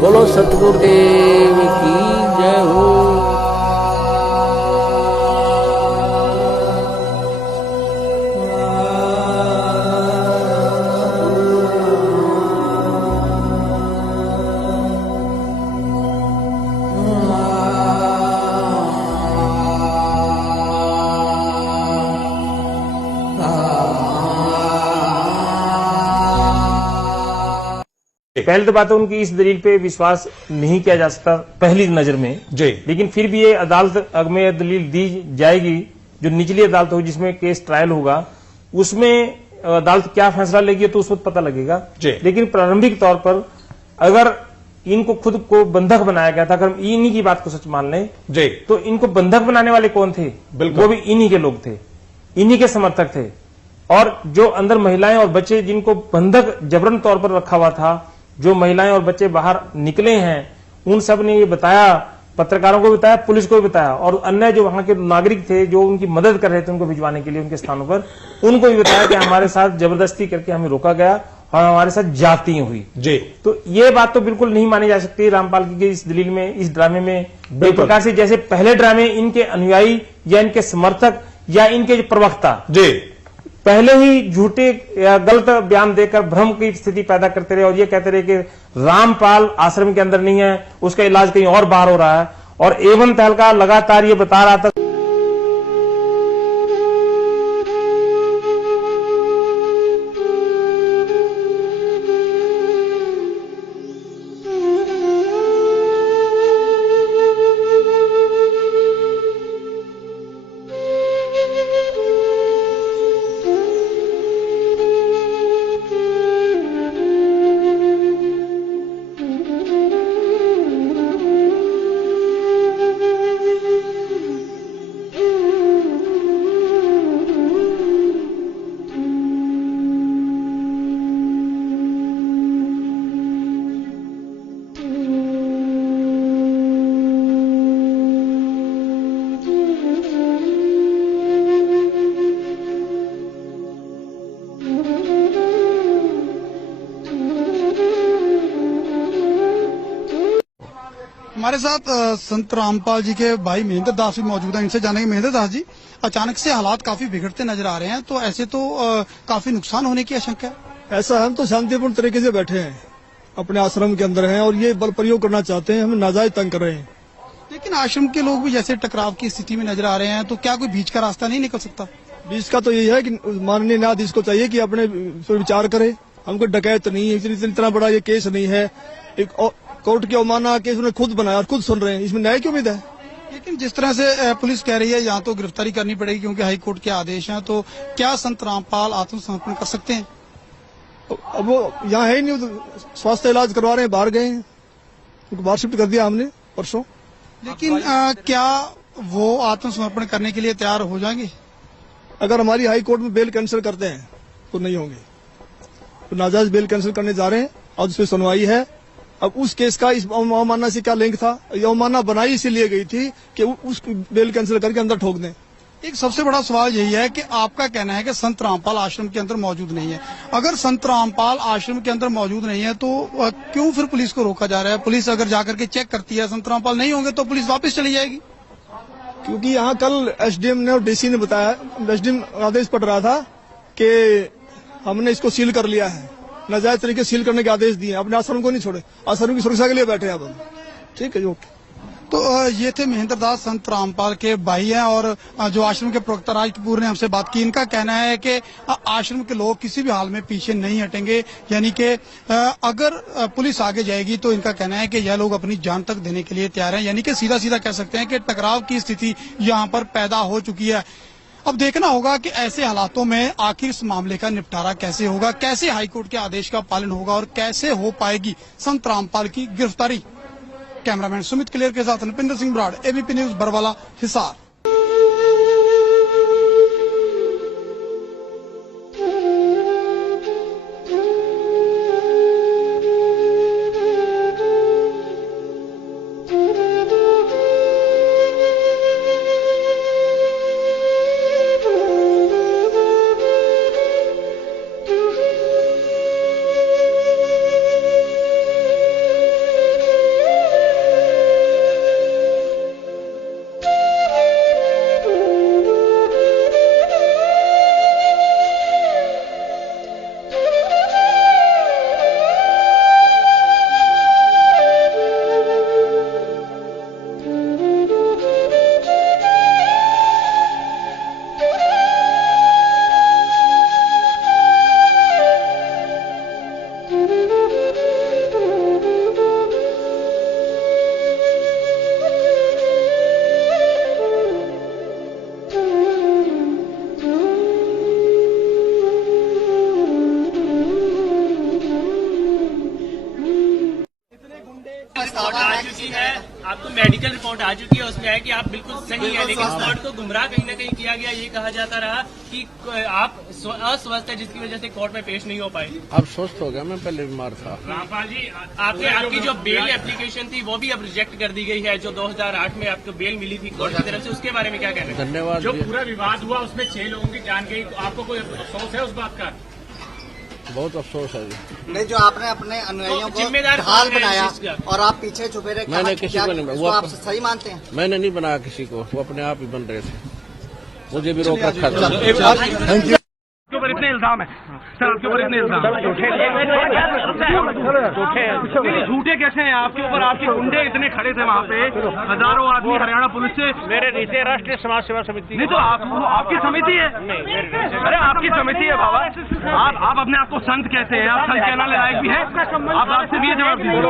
बोलो सतगुरुदेव की जय हो। पहले तो बात है उनकी इस दलील पे विश्वास नहीं किया जा सकता पहली नजर में जी। लेकिन फिर भी ये अदालत में यह दलील दी जाएगी, जो निचली अदालत होगी जिसमें केस ट्रायल होगा, उसमें अदालत क्या फैसला लेगी तो उस वक्त पता लगेगा जी। लेकिन प्रारंभिक तौर पर अगर इनको खुद को बंधक बनाया गया था, अगर हम इन्हीं की बात को सच मान लें जी, तो इनको बंधक बनाने वाले कौन थे? बिल्कुल। वो भी इन्हीं के लोग थे, इन्हीं के समर्थक थे। और जो अंदर महिलाएं और बच्चे जिनको बंधक जबरन तौर पर रखा हुआ था, जो महिलाएं और बच्चे बाहर निकले हैं, उन सब ने ये बताया, पत्रकारों को बताया, पुलिस को भी बताया, और अन्य जो वहां के नागरिक थे जो उनकी मदद कर रहे थे उनको भिजवाने के लिए उनके स्थानों पर, उनको भी बताया कि हमारे साथ जबरदस्ती करके हमें रोका गया और हमारे साथ जाती हुई जी। तो ये बात तो बिल्कुल नहीं मानी जा सकती रामपाल की इस दलील में, इस ड्रामे में। एक प्रकार से जैसे पहले ड्रामे इनके अनुयायी या इनके समर्थक या इनके प्रवक्ता जी पहले ही झूठे या गलत बयान देकर भ्रम की स्थिति पैदा करते रहे और ये कहते रहे कि रामपाल आश्रम के अंदर नहीं है, उसका इलाज कहीं और बाहर हो रहा है। और एवं तहलका लगातार ये बता रहा था हमारे साथ संत रामपाल जी के भाई महेंद्र दास भी मौजूद हैं। इनसे जानेंगे, महेंद्र दास जी, अचानक से हालात काफी बिगड़ते नजर आ रहे हैं, तो ऐसे तो काफी नुकसान होने की आशंका है। ऐसा हम तो शांतिपूर्ण तरीके से बैठे हैं, अपने आश्रम के अंदर हैं और ये बल प्रयोग करना चाहते हैं, हमें नाजायज तंग कर रहे हैं। लेकिन आश्रम के लोग भी जैसे टकराव की स्थिति में नजर आ रहे हैं, तो क्या कोई बीच का रास्ता नहीं निकल सकता? बीच का तो यही है कि माननीय न्यायाधीश को चाहिए कि अपने पर विचार करे। हमको डकैत नहीं है, इतना बड़ा ये केस नहीं है, एक कोर्ट की अवमानना केस उन्होंने खुद बनाया और खुद सुन रहे हैं, इसमें न्याय की उम्मीद है। लेकिन जिस तरह से पुलिस कह रही है यहाँ तो गिरफ्तारी करनी पड़ेगी क्योंकि हाईकोर्ट के आदेश हैं, तो क्या संत रामपाल आत्मसमर्पण कर सकते हैं? अब वो यहाँ है ही नहीं, स्वास्थ्य इलाज करवा रहे हैं, बाहर गए हैं, उनको बाहर शिफ्ट कर दिया हमने परसों। लेकिन क्या वो आत्मसमर्पण करने के लिए तैयार हो जाएंगे? अगर हमारी हाई कोर्ट में बेल कैंसिल करते हैं तो नहीं होंगे, तो नाजायज बेल कैंसिल करने जा रहे हैं। आज उस पर सुनवाई है। अब उस केस का इस अवमानना से क्या लिंक था? ये अवमानना बनाई इसीलिए गई थी कि उस बेल कैंसिल करके अंदर ठोक दें। एक सबसे बड़ा सवाल यही है कि आपका कहना है कि संत रामपाल आश्रम के अंदर मौजूद नहीं है। अगर संत रामपाल आश्रम के अंदर मौजूद नहीं है तो क्यों फिर पुलिस को रोका जा रहा है? पुलिस अगर जाकर के चेक करती है संत रामपाल नहीं होंगे तो पुलिस वापस चली जाएगी। क्योंकि यहाँ कल एसडीएम ने और डीसी ने बताया, एसडीएम आदेश पड़ रहा था कि हमने इसको सील कर लिया है, नाजायज तरीके सील करने के आदेश दिए, अपने आश्रम को नहीं छोड़े, आश्रम की सुरक्षा के लिए बैठे हैं अब हम। ठीक है जी, ओके। तो ये थे महेंद्र दास, संत रामपाल के भाई हैं और जो आश्रम के प्रवक्ता राज कपूर ने हमसे बात की। इनका कहना है कि आश्रम के लोग किसी भी हाल में पीछे नहीं हटेंगे, यानी कि अगर पुलिस आगे जाएगी तो इनका कहना है कि यह लोग अपनी जान तक देने के लिए तैयार हैं। यानी कि सीधा सीधा कह सकते हैं कि टकराव की स्थिति यहाँ पर पैदा हो चुकी है। अब देखना होगा कि ऐसे हालातों में आखिर इस मामले का निपटारा कैसे होगा, कैसे हाईकोर्ट के आदेश का पालन होगा और कैसे हो पाएगी संत रामपाल की गिरफ्तारी। कैमरामैन सुमित क्लियर के साथ Nripinder Singh Brar, ABP News, Barwala, Hisar. Report आ चुकी है, आपको मेडिकल रिपोर्ट आ चुकी है, उसमें है कि आप बिल्कुल सही है, लेकिन कोर्ट को गुमराह कहीं न कहीं किया गया। ये कहा जाता रहा कि आप अस्वस्थ है, जिसकी वजह से कोर्ट में पेश नहीं हो पाए। अब स्वस्थ हो गया, मैं पहले बीमार था। रामपाल जी, आपकी जो बेल एप्लीकेशन थी वो भी अब रिजेक्ट कर दी गई है, जो 2008 में आपको बेल मिली थी कोर्ट की तरफ से, उसके बारे में क्या कहना है? धन्यवाद। जो पूरा विवाद हुआ उसमें 6 लोगों की जान गई, आपको कोई अफसोस है उस बात का? बहुत अफसोस है जी। नहीं, जो आपने अपने अनुयायियों को जिम्मेदार ढाल कौन है बनाया इस चीज़ का? और आप पीछे छुपे रहे, मैंने किसी को नहीं, वो आप सही मानते हैं? मैंने नहीं बनाया किसी को, वो अपने आप ही बन रहे थे, मुझे भी रोक रखा था। आपके ऊपर इतने इल्जाम है सर, आपके ऊपर इतने इल्जाम झूठे कैसे हैं आपके ऊपर? आपके गुंडे इतने खड़े थे वहाँ पे, हजारों आदमी हरियाणा पुलिस से। मेरे नीचे राष्ट्रीय समाज सेवा समिति। नहीं तो आपकी समिति है? अरे आपकी समिति है बाबा, आप अपने आप को संत कहते हैं, आप संत कहना लायक भी है? आप आपसे भी ये जवाब दीजिए,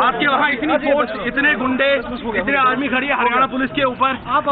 आपके वहाँ इतनी फोर्स, इतने गुंडे, इतने आर्मी खड़ी है हरियाणा पुलिस के ऊपर, आप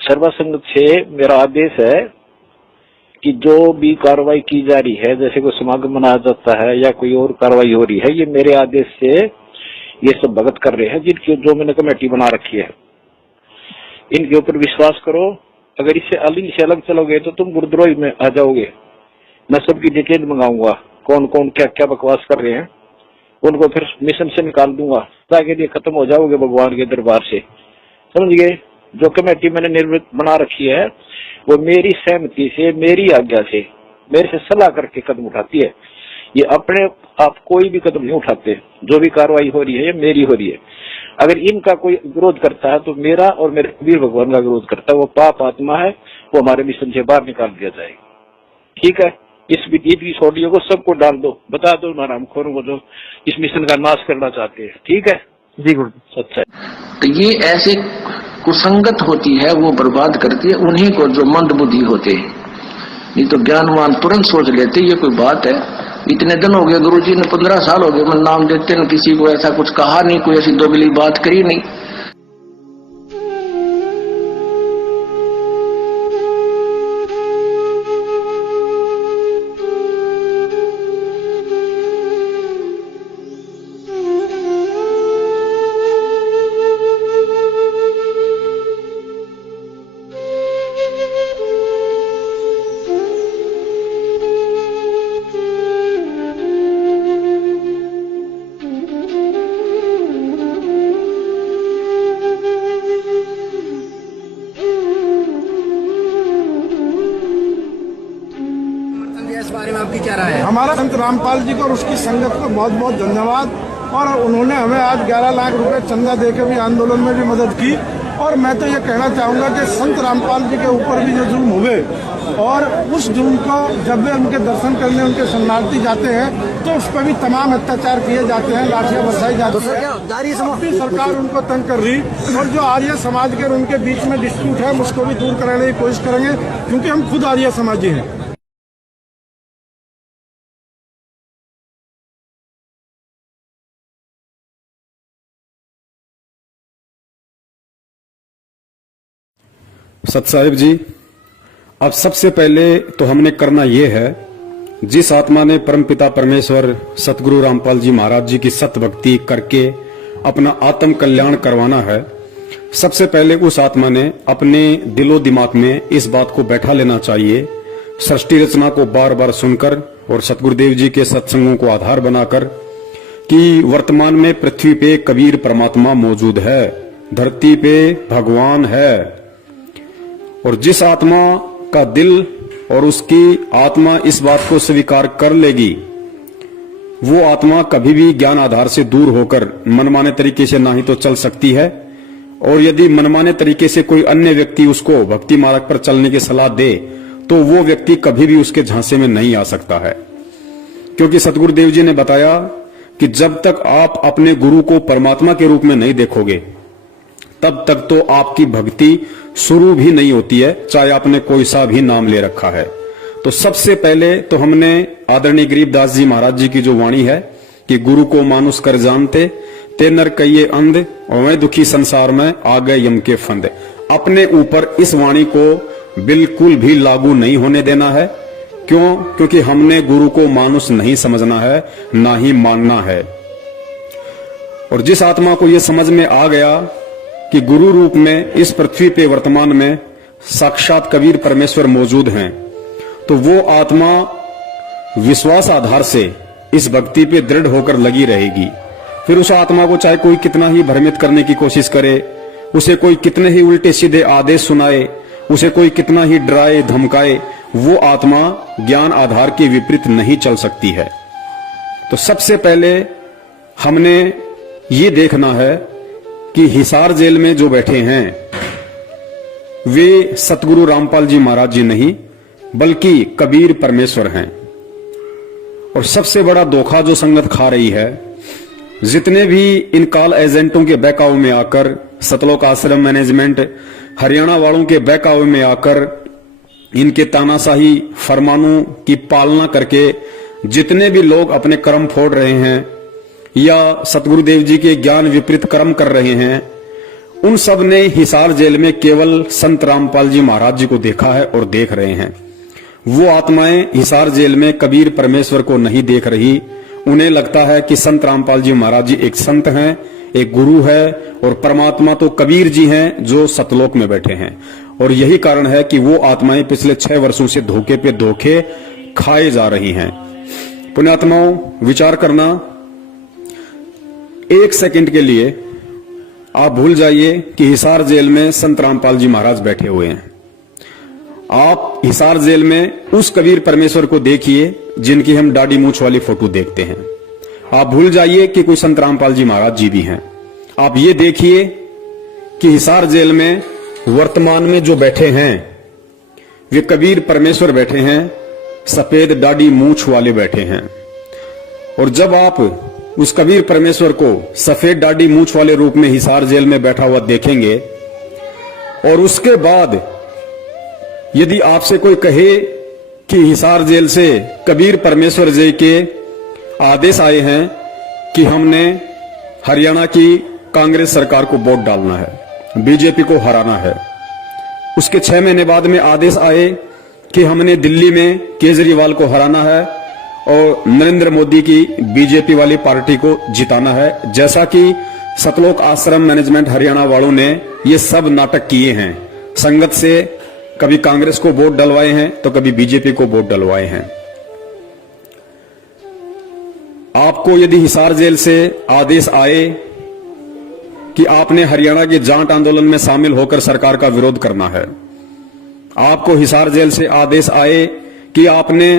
सर्वा संगत से मेरा आदेश है कि जो भी कार्रवाई की जा रही है, जैसे कोई समागम मनाया जाता है या कोई और कार्रवाई हो रही है, ये मेरे आदेश से ये सब भगत कर रहे हैं, जिनकी जो मैंने कमेटी बना रखी है। इनके ऊपर विश्वास करो, अगर इससे अलग चलोगे तो तुम गुरुद्रोही में आ जाओगे। मैं सबकी डिटेल मंगाऊंगा, कौन कौन क्या क्या बकवास कर रहे हैं, उनको फिर मिशन से निकाल दूंगा, ताकि ये खत्म हो जाओगे भगवान के दरबार से, समझ गए। जो कमेटी मैंने निर्मित बना रखी है वो मेरी सहमति से, मेरी आज्ञा से, मेरे से सलाह करके कदम उठाती है। ये अपने आप कोई भी कदम नहीं उठाते। जो भी कार्रवाई हो रही है ये मेरी हो रही है। अगर इनका कोई विरोध करता है तो मेरा और मेरे कबीर भगवान का विरोध करता है, वो पाप आत्मा है, वो हमारे मिशन से बाहर निकाल दिया जाएगा। ठीक है, इस की छोटियों को सबको डाल दो, बता दो हरामखोरों को जो इस मिशन का नाश करना चाहते हैं। ठीक है जी गुरु, सच्चा है। तो ये ऐसे कुसंगत होती है, वो बर्बाद करती है उन्हीं को जो मंद बुद्धि होते हैं। नहीं तो ज्ञानवान तुरंत सोच लेते ये कोई बात है। इतने दिन हो गए गुरुजी ने, 15 साल हो गए, मैं नाम देते न किसी को ऐसा कुछ कहा नहीं, कोई ऐसी दोगली बात करी नहीं। इस बारे में आपकी क्या राय है? हमारा संत रामपाल जी को और उसकी संगत को बहुत बहुत धन्यवाद। और उन्होंने हमें आज 11 लाख रुपए चंदा देकर भी आंदोलन में भी मदद की। और मैं तो ये कहना चाहूंगा कि संत रामपाल जी के ऊपर भी जो जुल्म हुए, और उस जुल्म को जब वे उनके दर्शन करने उनके शरणार्थी जाते हैं तो उस पर भी तमाम अत्याचार किए जाते हैं, लाठियां बरसाई जाती है। सरकार उनको तंग कर रही, और जो आर्य समाज के और उनके बीच में डिस्प्यूट है उसको भी दूर कराने की कोशिश करेंगे, क्योंकि हम खुद आर्य समाजी हैं। सत साहिब जी, अब सबसे पहले तो हमने करना ये है, जिस आत्मा ने परमपिता परमेश्वर सतगुरु रामपाल जी महाराज जी की सत भक्ति करके अपना आत्म कल्याण करवाना है, सबसे पहले उस आत्मा ने अपने दिलो दिमाग में इस बात को बैठा लेना चाहिए सृष्टि रचना को बार बार सुनकर और सतगुरुदेव जी के सत्संगों को आधार बनाकर कि वर्तमान में पृथ्वी पे कबीर परमात्मा मौजूद है, धरती पे भगवान है, और जिस आत्मा का दिल और उसकी आत्मा इस बात को स्वीकार कर लेगी, वो आत्मा कभी भी ज्ञान आधार से दूर होकर मनमाने तरीके से ना ही तो चल सकती है, और यदि मनमाने तरीके से कोई अन्य व्यक्ति उसको भक्ति मार्ग पर चलने की सलाह दे तो वो व्यक्ति कभी भी उसके झांसे में नहीं आ सकता है। क्योंकि सतगुरुदेव जी ने बताया कि जब तक आप अपने गुरु को परमात्मा के रूप में नहीं देखोगे तब तक तो आपकी भक्ति शुरू भी नहीं होती है, चाहे आपने कोई सा भी नाम ले रखा है। तो सबसे पहले तो हमने आदरणीय गरीबदास जी महाराज जी की जो वाणी है कि गुरु को मानुष कर जानते ते नर कहिए अंध और मैं दुखी संसार में आ गए यम के फंद, अपने ऊपर इस वाणी को बिल्कुल भी लागू नहीं होने देना है। क्यों? क्योंकि हमने गुरु को मानुष नहीं समझना है, ना ही मानना है। और जिस आत्मा को यह समझ में आ गया कि गुरु रूप में इस पृथ्वी पे वर्तमान में साक्षात कबीर परमेश्वर मौजूद हैं, तो वो आत्मा विश्वास आधार से इस भक्ति पे दृढ़ होकर लगी रहेगी। फिर उस आत्मा को चाहे कोई कितना ही भ्रमित करने की कोशिश करे, उसे कोई कितने ही उल्टे सीधे आदेश सुनाए, उसे कोई कितना ही डराए धमकाए, वो आत्मा ज्ञान आधार के विपरीत नहीं चल सकती है। तो सबसे पहले हमने ये देखना है कि हिसार जेल में जो बैठे हैं वे सतगुरु रामपाल जी महाराज जी नहीं बल्कि कबीर परमेश्वर हैं। और सबसे बड़ा धोखा जो संगत खा रही है, जितने भी इन कॉल एजेंटों के बहकावे में आकर, सतलोक आश्रम मैनेजमेंट हरियाणा वालों के बहकावे में आकर, इनके तानाशाही फरमानों की पालना करके जितने भी लोग अपने कर्म फोड़ रहे हैं या सतगुरुदेव जी के ज्ञान विपरीत कर्म कर रहे हैं, उन सब ने हिसार जेल में केवल संत रामपाल जी महाराज जी को देखा है और देख रहे हैं। वो आत्माएं हिसार जेल में कबीर परमेश्वर को नहीं देख रही। उन्हें लगता है कि संत रामपाल जी महाराज जी एक संत हैं, एक गुरु है, और परमात्मा तो कबीर जी हैं जो सतलोक में बैठे हैं। और यही कारण है कि वो आत्माएं पिछले 6 वर्षों से धोखे पे धोखे खाए जा रही हैं। पुण्यात्माओं, विचार करना, 1 सेकंड के लिए आप भूल जाइए कि हिसार जेल में संत रामपाल जी महाराज बैठे हुए हैं। आप हिसार जेल में उस कबीर परमेश्वर को देखिए जिनकी हम दाढ़ी मूंछ वाली फोटो देखते हैं। आप भूल जाइए कि कोई संत रामपाल जी महाराज जी भी हैं। आप ये देखिए कि हिसार जेल में वर्तमान में जो बैठे हैं वे कबीर परमेश्वर बैठे हैं, सफेद दाढ़ी मूंछ वाले बैठे हैं। और जब आप उस कबीर परमेश्वर को सफेद दाढ़ी मूंछ वाले रूप में हिसार जेल में बैठा हुआ देखेंगे, और उसके बाद यदि आपसे कोई कहे कि हिसार जेल से कबीर परमेश्वर जी के आदेश आए हैं कि हमने हरियाणा की कांग्रेस सरकार को वोट डालना है, बीजेपी को हराना है, उसके 6 महीने बाद में आदेश आए कि हमने दिल्ली में केजरीवाल को हराना है और नरेंद्र मोदी की बीजेपी वाली पार्टी को जिताना है, जैसा कि सतलोक आश्रम मैनेजमेंट हरियाणा वालों ने ये सब नाटक किए हैं। संगत से कभी कांग्रेस को वोट डलवाए हैं तो कभी बीजेपी को वोट डलवाए हैं। आपको यदि हिसार जेल से आदेश आए कि आपने हरियाणा के जाट आंदोलन में शामिल होकर सरकार का विरोध करना है, आपको हिसार जेल से आदेश आए कि आपने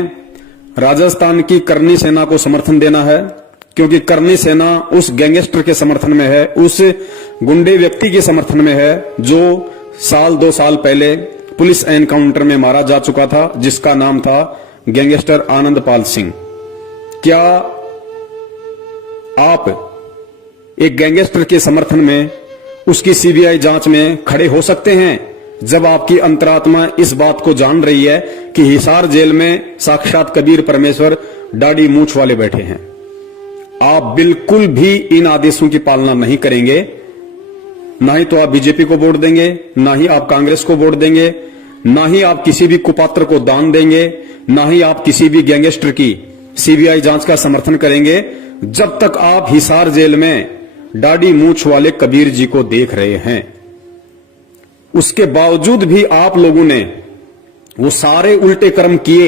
राजस्थान की करनी सेना को समर्थन देना है, क्योंकि करनी सेना उस गैंगस्टर के समर्थन में है, उस गुंडे व्यक्ति के समर्थन में है जो 1-2 साल पहले पुलिस एनकाउंटर में मारा जा चुका था, जिसका नाम था गैंगस्टर आनंदपाल सिंह। क्या आप एक गैंगस्टर के समर्थन में उसकी सीबीआई जांच में खड़े हो सकते हैं जब आपकी अंतरात्मा इस बात को जान रही है कि हिसार जेल में साक्षात कबीर परमेश्वर दाढ़ी मूंछ वाले बैठे हैं? आप बिल्कुल भी इन आदेशों की पालना नहीं करेंगे। ना ही तो आप बीजेपी को वोट देंगे, ना ही आप कांग्रेस को वोट देंगे, ना ही आप किसी भी कुपात्र को दान देंगे, ना ही आप किसी भी गैंगस्टर की सीबीआई जांच का समर्थन करेंगे, जब तक आप हिसार जेल में दाढ़ी मूंछ वाले कबीर जी को देख रहे हैं। उसके बावजूद भी आप लोगों ने वो सारे उल्टे कर्म किए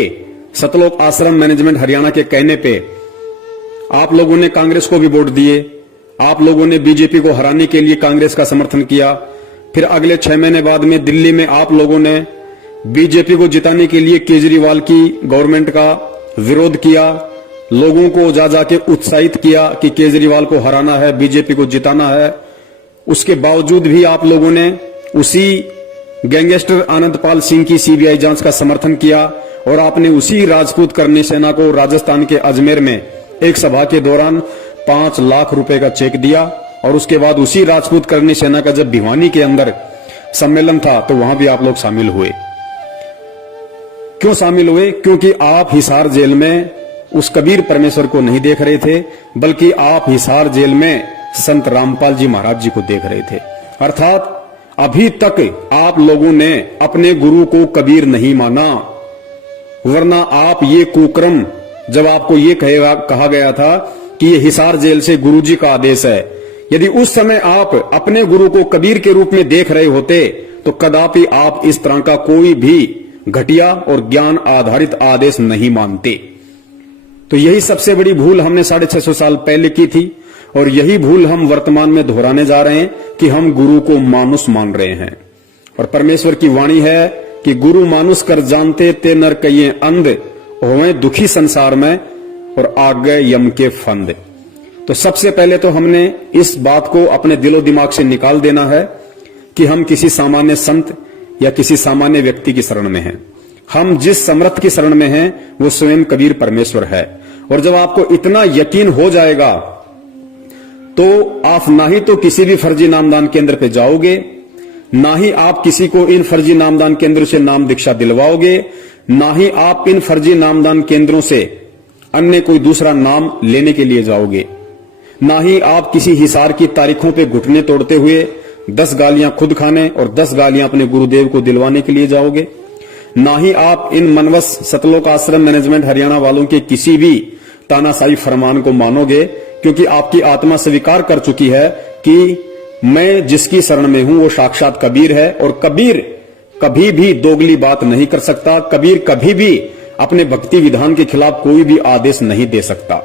सतलोक आश्रम मैनेजमेंट हरियाणा के कहने पे। आप लोगों ने कांग्रेस को भी वोट दिए, आप लोगों ने बीजेपी को हराने के लिए कांग्रेस का समर्थन किया। फिर अगले 6 महीने बाद में दिल्ली में आप लोगों ने बीजेपी को जिताने के लिए केजरीवाल की गवर्नमेंट का विरोध किया, लोगों को जा जाके उत्साहित किया कि केजरीवाल को हराना है, बीजेपी को जिताना है। उसके बावजूद भी आप लोगों ने उसी गैंगस्टर आनंदपाल सिंह की सीबीआई जांच का समर्थन किया और आपने उसी राजपूत करनी सेना को राजस्थान के अजमेर में एक सभा के दौरान 5 लाख रुपए का चेक दिया। और उसके बाद उसी राजपूत करनी सेना का जब भिवानी के अंदर सम्मेलन था तो वहां भी आप लोग शामिल हुए। क्यों शामिल हुए? क्योंकि आप हिसार जेल में उस कबीर परमेश्वर को नहीं देख रहे थे, बल्कि आप हिसार जेल में संत रामपाल जी महाराज जी को देख रहे थे। अर्थात अभी तक आप लोगों ने अपने गुरु को कबीर नहीं माना, वरना आप ये कुक्रम, जब आपको ये कहा गया था कि ये हिसार जेल से गुरुजी का आदेश है, यदि उस समय आप अपने गुरु को कबीर के रूप में देख रहे होते तो कदापि आप इस तरह का कोई भी घटिया और ज्ञान आधारित आदेश नहीं मानते। तो यही सबसे बड़ी भूल हमने 650 साल पहले की थी और यही भूल हम वर्तमान में दोहराने जा रहे हैं कि हम गुरु को मानुष मान रहे हैं। और परमेश्वर की वाणी है कि गुरु मानुष कर जानते ते नर कहिए अंध, होवें दुखी संसार में और आ गए यम के फंद। तो सबसे पहले तो हमने इस बात को अपने दिलो दिमाग से निकाल देना है कि हम किसी सामान्य संत या किसी सामान्य व्यक्ति की शरण में हैं। हम जिस समर्थ की शरण में हैं वो स्वयं कबीर परमेश्वर है। और जब आपको इतना यकीन हो जाएगा तो आप ना ही तो किसी भी फर्जी नामदान केंद्र पे जाओगे, ना ही आप किसी को इन फर्जी नामदान केंद्रों से नाम दीक्षा दिलवाओगे, ना ही आप इन फर्जी नामदान केंद्रों से अन्य कोई दूसरा नाम लेने के लिए जाओगे, ना ही आप किसी हिसार की तारीखों पे घुटने तोड़ते हुए 10 गालियां खुद खाने और 10 गालियां अपने गुरुदेव को दिलवाने के लिए जाओगे, ना ही आप इन मनवस सतलोक आश्रम मैनेजमेंट हरियाणा वालों के किसी भी तानाशाही फरमान को मानोगे, क्योंकि आपकी आत्मा स्वीकार कर चुकी है कि मैं जिसकी शरण में हूं वो साक्षात कबीर है। और कबीर कभी भी दोगली बात नहीं कर सकता, कबीर कभी भी अपने भक्ति विधान के खिलाफ कोई भी आदेश नहीं दे सकता।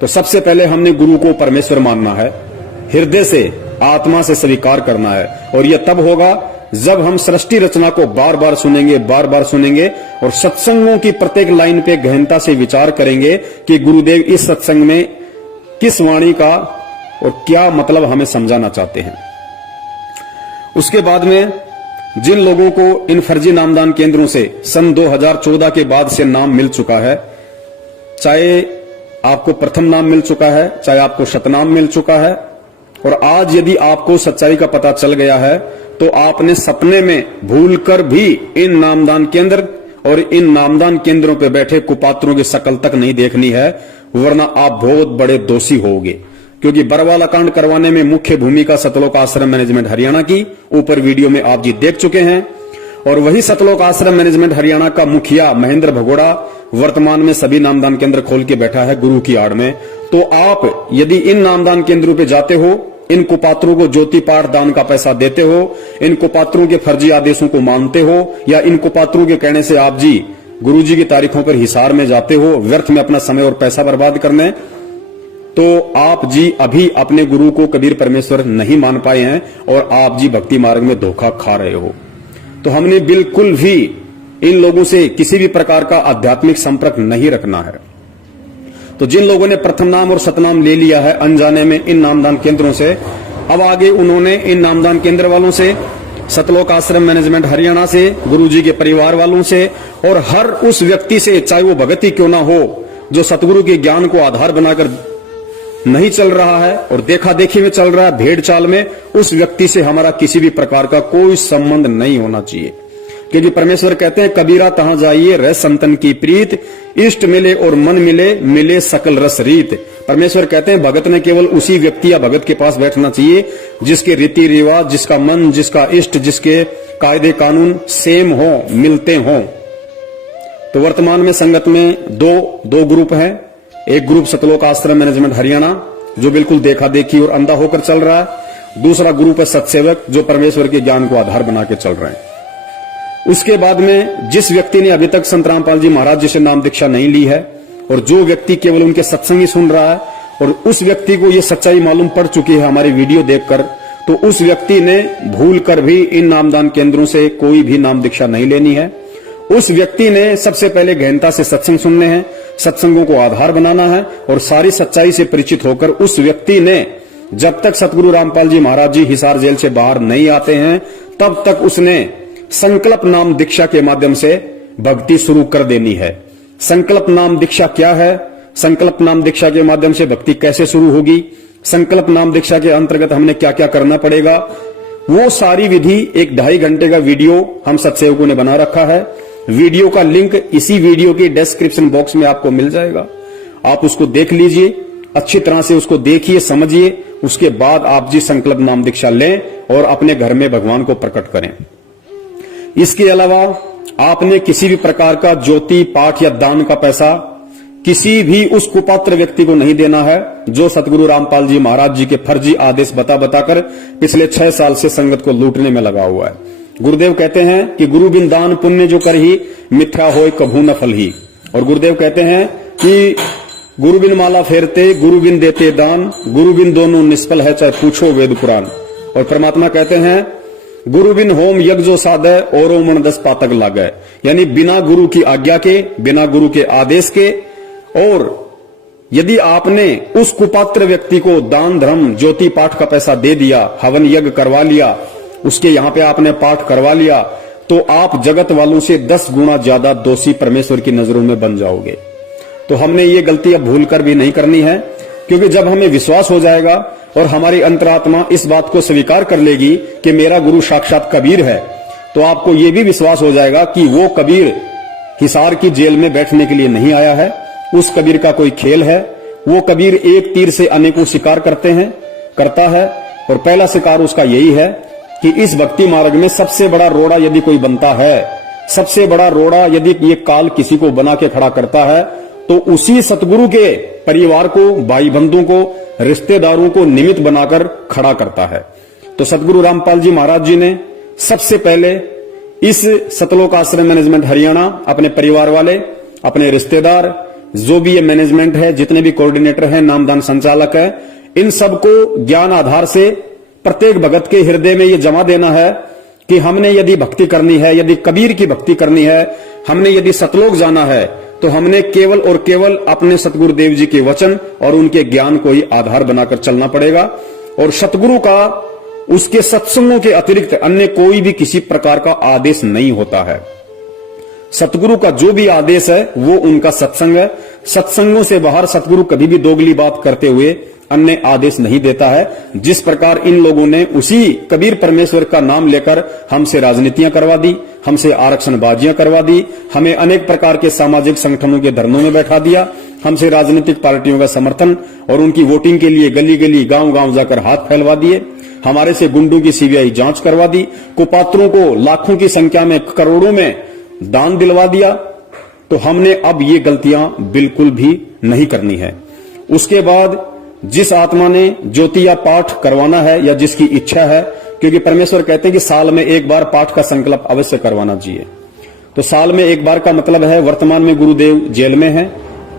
तो सबसे पहले हमने गुरु को परमेश्वर मानना है, हृदय से आत्मा से स्वीकार करना है। और यह तब होगा जब हम सृष्टि रचना को बार बार सुनेंगे और सत्संगों की प्रत्येक लाइन पे गहनता से विचार करेंगे कि गुरुदेव इस सत्संग में किस वाणी का और क्या मतलब हमें समझाना चाहते हैं। उसके बाद में जिन लोगों को इन फर्जी नामदान केंद्रों से सन 2014 के बाद से नाम मिल चुका है, चाहे आपको प्रथम नाम मिल चुका है, चाहे आपको शतनाम मिल चुका है, और आज यदि आपको सच्चाई का पता चल गया है तो आपने सपने में भूलकर भी इन नामदान केंद्र और इन नामदान केंद्रों पर बैठे कुपात्रों की शक्ल तक नहीं देखनी है, वरना आप बहुत बड़े दोषी होगे। क्योंकि बरवाला कांड करवाने में मुख्य भूमिका सतलोक आश्रम मैनेजमेंट हरियाणा की ऊपर वीडियो में आप जी देख चुके हैं। और वही सतलोक आश्रम मैनेजमेंट हरियाणा का मुखिया महेंद्र भगोड़ा वर्तमान में सभी नामदान केंद्र खोल के बैठा है गुरु की आड़ में। तो आप यदि इन नामदान केंद्रों पे जाते हो, इन कुपात्रों को ज्योति पाठ दान का पैसा देते हो, इन कुपात्रों के फर्जी आदेशों को मानते हो, या इन कुपात्रों के कहने से आप जी गुरुजी की तारीखों पर हिसार में जाते हो व्यर्थ में अपना समय और पैसा बर्बाद करने, तो आप जी अभी अपने गुरु को कबीर परमेश्वर नहीं मान पाए हैं और आप जी भक्ति मार्ग में धोखा खा रहे हो। तो हमने बिल्कुल भी इन लोगों से किसी भी प्रकार का आध्यात्मिक संपर्क नहीं रखना है। तो जिन लोगों ने प्रथम नाम और सतनाम ले लिया है अनजाने में इन नामदान केंद्रों से, अब आगे उन्होंने इन नामदान केंद्र वालों से, सतलोक आश्रम मैनेजमेंट हरियाणा से, गुरुजी के परिवार वालों से और हर उस व्यक्ति से, चाहे वो भगत ही क्यों ना हो, जो सतगुरु के ज्ञान को आधार बनाकर नहीं चल रहा है और देखा देखी में चल रहा है, भेड़ चाल में, उस व्यक्ति से हमारा किसी भी प्रकार का कोई संबंध नहीं होना चाहिए। क्योंकि परमेश्वर कहते हैं कबीरा तहां जाइए रह संतन की प्रीत, इष्ट मिले और मन मिले, मिले सकल रस रीत। परमेश्वर कहते हैं भगत ने केवल उसी व्यक्ति या भगत के पास बैठना चाहिए जिसके रीति रिवाज, जिसका मन, जिसका इष्ट, जिसके कायदे कानून सेम हो, मिलते हो। तो वर्तमान में संगत में दो ग्रुप हैं। एक ग्रुप सतलोक आश्रम मैनेजमेंट हरियाणा जो बिल्कुल देखा देखी और अंधा होकर चल रहा है, दूसरा ग्रुप है सत्सेवक जो परमेश्वर के ज्ञान को आधार बना के चल रहे हैं। उसके बाद में जिस व्यक्ति ने अभी तक संत रामपाल जी महाराज जी से नाम दीक्षा नहीं ली है और जो व्यक्ति केवल उनके सत्संग ही सुन रहा है और उस व्यक्ति को ये सच्चाई मालूम पड़ चुकी है हमारी वीडियो देखकर, तो उस व्यक्ति ने भूल कर भी इन नामदान केंद्रों से कोई भी नाम दीक्षा नहीं लेनी है। उस व्यक्ति ने सबसे पहले गहनता से सत्संग सुनने हैं, सत्संगों को आधार बनाना है और सारी सच्चाई से परिचित होकर उस व्यक्ति ने जब तक सतगुरु रामपाल जी महाराज जी हिसार जेल से बाहर नहीं आते हैं तब तक उसने संकल्प नाम दीक्षा के माध्यम से भक्ति शुरू कर देनी है। संकल्प नाम दीक्षा क्या है, संकल्प नाम दीक्षा के माध्यम से भक्ति कैसे शुरू होगी, संकल्प नाम दीक्षा के अंतर्गत हमने क्या क्या करना पड़ेगा, वो सारी विधि एक 2.5 घंटे का वीडियो हम सत्सेवकों ने बना रखा है। वीडियो का लिंक इसी वीडियो की डिस्क्रिप्शन बॉक्स में आपको मिल जाएगा। आप उसको देख लीजिए, अच्छी तरह से उसको देखिए, समझिए, उसके बाद आप जी संकल्प नाम दीक्षा लें और अपने घर में भगवान को प्रकट करें। इसके अलावा आपने किसी भी प्रकार का ज्योति पाठ या दान का पैसा किसी भी उस कुपात्र व्यक्ति को नहीं देना है जो सतगुरु रामपाल जी महाराज जी के फर्जी आदेश बताकर पिछले 6 साल से संगत को लूटने में लगा हुआ है। गुरुदेव कहते हैं कि गुरु बिन दान पुण्य जो कर ही मिथ्या होय कभू न फल ही। और गुरुदेव कहते हैं कि गुरु बिन माला फेरते गुरु बिन देते दान, गुरु बिन दोनों निष्फल है चाहे पूछो वेद पुराण। और परमात्मा कहते हैं गुरु बिन होम यज्ञ जो साधे और मन 10 पातक लागे, यानी बिना गुरु की आज्ञा के, बिना गुरु के आदेश के। और यदि आपने उस कुपात्र व्यक्ति को दान धर्म ज्योति पाठ का पैसा दे दिया, हवन यज्ञ करवा लिया, उसके यहां पे आपने पाठ करवा लिया, तो आप जगत वालों से 10 गुना ज्यादा दोषी परमेश्वर की नजरों में बन जाओगे। तो हमने ये गलती अब भूल कर भी नहीं करनी है, क्योंकि जब हमें विश्वास हो जाएगा और हमारी अंतरात्मा इस बात को स्वीकार कर लेगी कि मेरा गुरु साक्षात कबीर है, तो आपको यह भी विश्वास हो जाएगा कि वो कबीर हिसार की जेल में बैठने के लिए नहीं आया है, उस कबीर का कोई खेल है। वो कबीर एक तीर से अनेकों शिकार करता है और पहला शिकार उसका यही है कि इस भक्ति मार्ग में सबसे बड़ा रोड़ा यदि कोई बनता है, सबसे बड़ा रोड़ा यदि ये काल किसी को बना के खड़ा करता है, तो उसी सतगुरु के परिवार को, भाई बंधुओं को, रिश्तेदारों को निमित्त बनाकर खड़ा करता है। तो सतगुरु रामपाल जी महाराज जी ने सबसे पहले इस सतलोक आश्रम मैनेजमेंट हरियाणा अपने परिवार वाले, अपने रिश्तेदार, जो भी ये मैनेजमेंट है, जितने भी कोऑर्डिनेटर हैं, नामदान संचालक है, इन सबको ज्ञान आधार से प्रत्येक भगत के हृदय में ये जमा देना है कि हमने यदि भक्ति करनी है, यदि कबीर की भक्ति करनी है, हमने यदि सतलोक जाना है, तो हमने केवल और केवल अपने सतगुरुदेव जी के वचन और उनके ज्ञान को ही आधार बनाकर चलना पड़ेगा। और सतगुरु का उसके सत्संगों के अतिरिक्त अन्य कोई भी किसी प्रकार का आदेश नहीं होता है। सतगुरु का जो भी आदेश है वो उनका सत्संग है। सत्संगों से बाहर सतगुरु कभी भी दोगली बात करते हुए अन्य आदेश नहीं देता है। जिस प्रकार इन लोगों ने उसी कबीर परमेश्वर का नाम लेकर हमसे राजनीतियां करवा दी, हमसे आरक्षणबाजियां करवा दी, हमें अनेक प्रकार के सामाजिक संगठनों के धरनों में बैठा दिया, हमसे राजनीतिक पार्टियों का समर्थन और उनकी वोटिंग के लिए गली गली गांव गांव जाकर हाथ फैलवा दिए, हमारे से गुंडों की सीबीआई जांच करवा दी, कुपात्रों को लाखों की संख्या में, करोड़ों में दान दिलवा दिया। तो हमने अब ये गलतियां बिल्कुल भी नहीं करनी है। उसके बाद जिस आत्मा ने ज्योति या पाठ करवाना है या जिसकी इच्छा है, क्योंकि परमेश्वर कहते हैं कि साल में एक बार पाठ का संकल्प अवश्य करवाना चाहिए। तो साल में एक बार का मतलब है, वर्तमान में गुरुदेव जेल में है,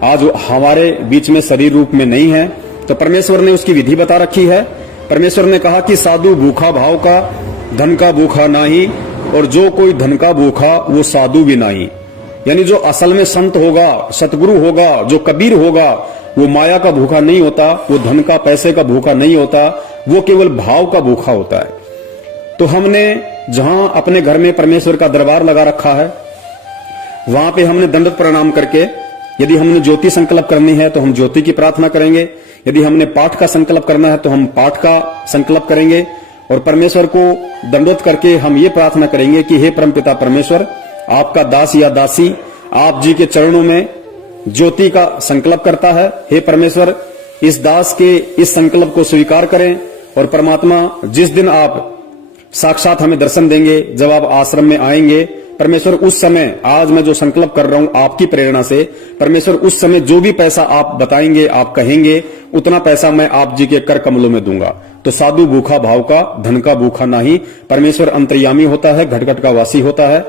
आज हमारे बीच में शरीर रूप में नहीं है, तो परमेश्वर ने उसकी विधि बता रखी है। परमेश्वर ने कहा कि साधु भूखा भाव का, धन का भूखा नाही, और जो कोई धन का भूखा वो साधु भी नहीं। यानी जो असल में संत होगा, सतगुरु होगा, जो कबीर होगा, वो माया का भूखा नहीं होता, वो धन का पैसे का भूखा नहीं होता, वो केवल भाव का भूखा होता है। तो हमने जहां अपने घर में परमेश्वर का दरबार लगा रखा है, वहां पे हमने दंडवत प्रणाम करके, यदि हमने ज्योति संकल्प करनी है तो हम ज्योति की प्रार्थना करेंगे, यदि हमने पाठ का संकल्प करना है तो हम पाठ का संकल्प करेंगे, और परमेश्वर को दंडवत करके हम ये प्रार्थना करेंगे कि हे परमपिता परमेश्वर, आपका दास या दासी आप जी के चरणों में ज्योति का संकल्प करता है। हे परमेश्वर, इस दास के इस संकल्प को स्वीकार करें, और परमात्मा जिस दिन आप साक्षात हमें दर्शन देंगे, जब आप आश्रम में आएंगे, परमेश्वर उस समय, आज मैं जो संकल्प कर रहा हूं आपकी प्रेरणा से, परमेश्वर उस समय जो भी पैसा आप बताएंगे, आप कहेंगे, उतना पैसा मैं आप जी के कर कमलों में दूंगा। तो साधु भूखा भाव का, धन का भूखा नहीं। परमेश्वर अंतर्यामी होता है, घट घट का वासी होता है।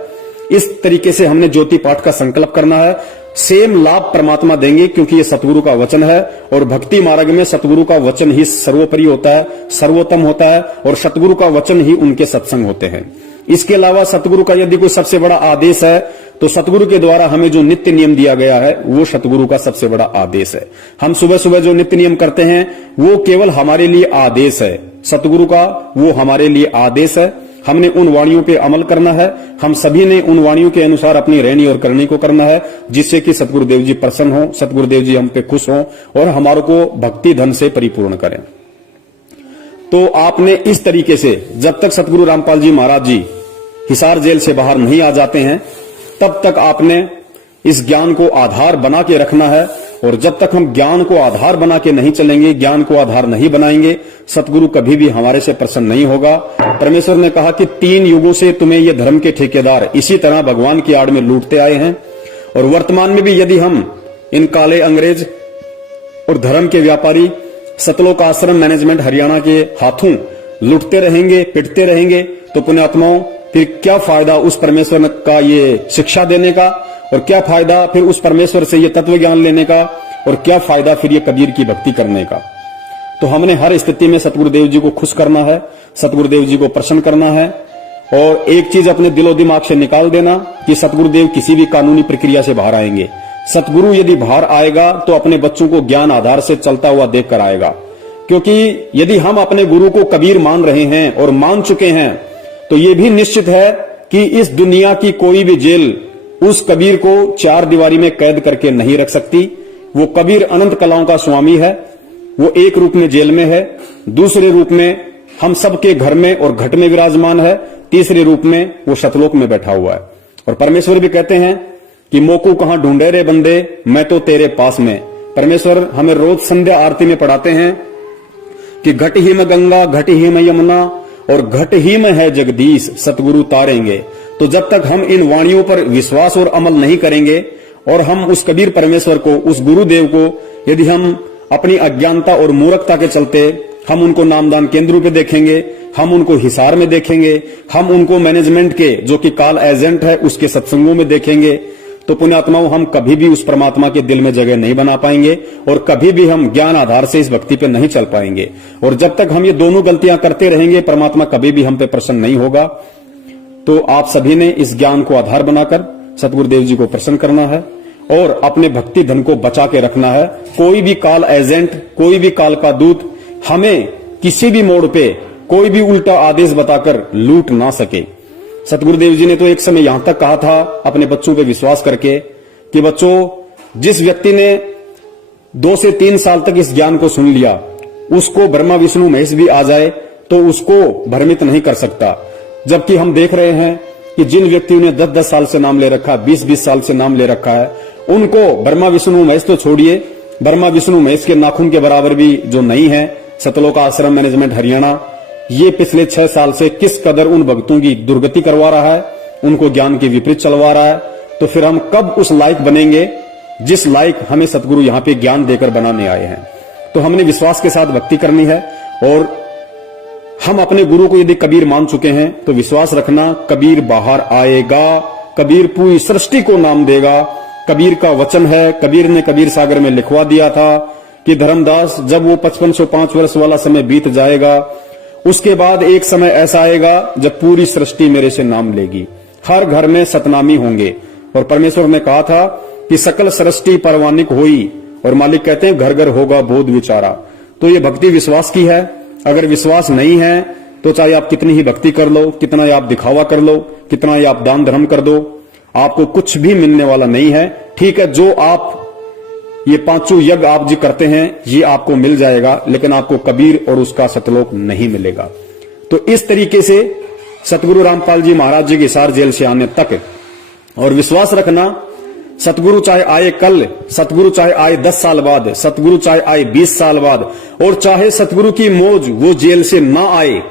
इस तरीके से हमने ज्योति पाठ का संकल्प करना है। सेम लाभ परमात्मा देंगे, क्योंकि ये सतगुरु का वचन है और भक्ति मार्ग में सतगुरु का वचन ही सर्वोपरि होता है, सर्वोत्तम होता है और सतगुरु का वचन ही उनके सत्संग होते हैं। इसके अलावा सतगुरु का यदि कोई सबसे बड़ा आदेश है तो सतगुरु के द्वारा हमें जो नित्य नियम दिया गया है वो सतगुरु का सबसे बड़ा आदेश है। हम सुबह सुबह जो नित्य नियम करते हैं वो केवल हमारे लिए आदेश है, सतगुरु का वो हमारे लिए आदेश है। हमने उन वाणियों पे अमल करना है, हम सभी ने उन वाणियों के अनुसार अपनी रहनी और करनी को करना है, जिससे कि सतगुरुदेव जी प्रसन्न हो, सतगुरुदेव जी हम पे खुश हो और हमारे को भक्ति धन से परिपूर्ण करें। तो आपने इस तरीके से जब तक सतगुरु रामपाल जी महाराज जी हिसार जेल से बाहर नहीं आ जाते हैं तब तक आपने इस ज्ञान को आधार बना के रखना है। और जब तक हम ज्ञान को आधार बना के नहीं चलेंगे, ज्ञान को आधार नहीं बनाएंगे, सतगुरु कभी भी हमारे से प्रसन्न नहीं होगा। परमेश्वर ने कहा कि 3 युगों से तुम्हें ये धर्म के ठेकेदार इसी तरह भगवान की आड़ में लूटते आए हैं और वर्तमान में भी यदि हम इन काले अंग्रेज और धर्म के व्यापारी सतलोक आश्रम मैनेजमेंट हरियाणा के हाथों लुटते रहेंगे, पिटते रहेंगे, तो पुण्यात्माओं फिर क्या फायदा उस परमेश्वर का ये शिक्षा देने का, और क्या फायदा फिर उस परमेश्वर से ये तत्व ज्ञान लेने का, और क्या फायदा फिर ये कबीर की भक्ति करने का। तो हमने हर स्थिति में सतगुरुदेव जी को खुश करना है, सतगुरुदेव जी को प्रसन्न करना है। और एक चीज अपने दिलो दिमाग से निकाल देना कि सतगुरुदेव किसी भी कानूनी प्रक्रिया से बाहर आएंगे। सतगुरु यदि बाहर आएगा तो अपने बच्चों को ज्ञान आधार से चलता हुआ देखकर आएगा, क्योंकि यदि हम अपने गुरु को कबीर मान रहे हैं और मान चुके हैं तो ये भी निश्चित है कि इस दुनिया की कोई भी जेल उस कबीर को 4 दीवारी में कैद करके नहीं रख सकती। वो कबीर अनंत कलाओं का स्वामी है, वो एक रूप में जेल में है, दूसरे रूप में हम सबके घर में और घट में विराजमान है, तीसरे रूप में वो सतलोक में बैठा हुआ है। और परमेश्वर भी कहते हैं कि मोकू कहां ढूंढे रे बंदे, मैं तो तेरे पास में। परमेश्वर हमें रोज संध्या आरती में पढ़ाते हैं कि घट ही में गंगा, घट ही में यमुना और घट ही में है जगदीश, सतगुरु तारेंगे। तो जब तक हम इन वाणियों पर विश्वास और अमल नहीं करेंगे और हम उस कबीर परमेश्वर को, उस गुरुदेव को यदि हम अपनी अज्ञानता और मूर्खता के चलते हम उनको नामदान केंद्रों पे देखेंगे, हम उनको हिसार में देखेंगे, हम उनको मैनेजमेंट के जो कि काल एजेंट है उसके सत्संगों में देखेंगे, तो पुण्यात्माओं हम कभी भी उस परमात्मा के दिल में जगह नहीं बना पाएंगे और कभी भी हम ज्ञान आधार से इस भक्ति पे नहीं चल पाएंगे। और जब तक हम ये दोनों गलतियां करते रहेंगे परमात्मा कभी भी हम पे प्रसन्न नहीं होगा। तो आप सभी ने इस ज्ञान को आधार बनाकर सतगुरुदेव जी को प्रसन्न करना है और अपने भक्ति धन को बचा के रखना है। कोई भी काल एजेंट, कोई भी काल का दूत हमें किसी भी मोड़ पे कोई भी उल्टा आदेश बताकर लूट ना सके। सतगुरुदेव जी ने तो एक समय यहां तक कहा था अपने बच्चों पे विश्वास करके कि बच्चों, जिस व्यक्ति ने 2 से 3 साल तक इस ज्ञान को सुन लिया उसको ब्रह्मा विष्णु महेश भी आ जाए तो उसको भ्रमित नहीं कर सकता। जबकि हम देख रहे हैं कि जिन व्यक्तियों ने 10-10 साल से नाम ले रखा, 20-20 साल से नाम ले रखा है, उनको ब्रह्मा विष्णु महेश तो छोड़िए, ब्रह्मा विष्णु महेश के नाखून के बराबर भी जो नहीं है सतलोक आश्रम मैनेजमेंट हरियाणा, ये पिछले 6 साल से किस कदर उन भक्तों की दुर्गति करवा रहा है, उनको ज्ञान के विपरीत चलवा रहा है। तो फिर हम कब उस लायक बनेंगे जिस लायक हमें सतगुरु यहां पे ज्ञान देकर बनाने आए हैं। तो हमने विश्वास के साथ भक्ति करनी है और हम अपने गुरु को यदि कबीर मान चुके हैं तो विश्वास रखना कबीर बाहर आएगा, कबीर पूरी सृष्टि को नाम देगा। कबीर का वचन है, कबीर ने कबीर सागर में लिखवा दिया था कि धर्मदास, जब वो 5505 वर्ष वाला समय बीत जाएगा उसके बाद एक समय ऐसा आएगा जब पूरी सृष्टि मेरे से नाम लेगी, हर घर में सतनामी होंगे। और परमेश्वर ने कहा था कि सकल सृष्टि परवानिक होई, और मालिक कहते हैं घर घर होगा बोध विचारा। तो ये भक्ति विश्वास की है। अगर विश्वास नहीं है तो चाहे आप कितनी ही भक्ति कर लो, कितना ही आप दिखावा कर लो, कितना ही आप दान धर्म कर दो, आपको कुछ भी मिलने वाला नहीं है। ठीक है, जो आप ये 5 यज्ञ आप जी करते हैं ये आपको मिल जाएगा, लेकिन आपको कबीर और उसका सतलोक नहीं मिलेगा। तो इस तरीके से सतगुरु रामपाल जी महाराज जी के हिसार जेल से आने तक, और विश्वास रखना सतगुरु चाहे आए कल, सतगुरु चाहे आए 10 साल बाद, सतगुरु चाहे आए 20 साल बाद, और चाहे सतगुरु की मौज वो जेल से ना आए,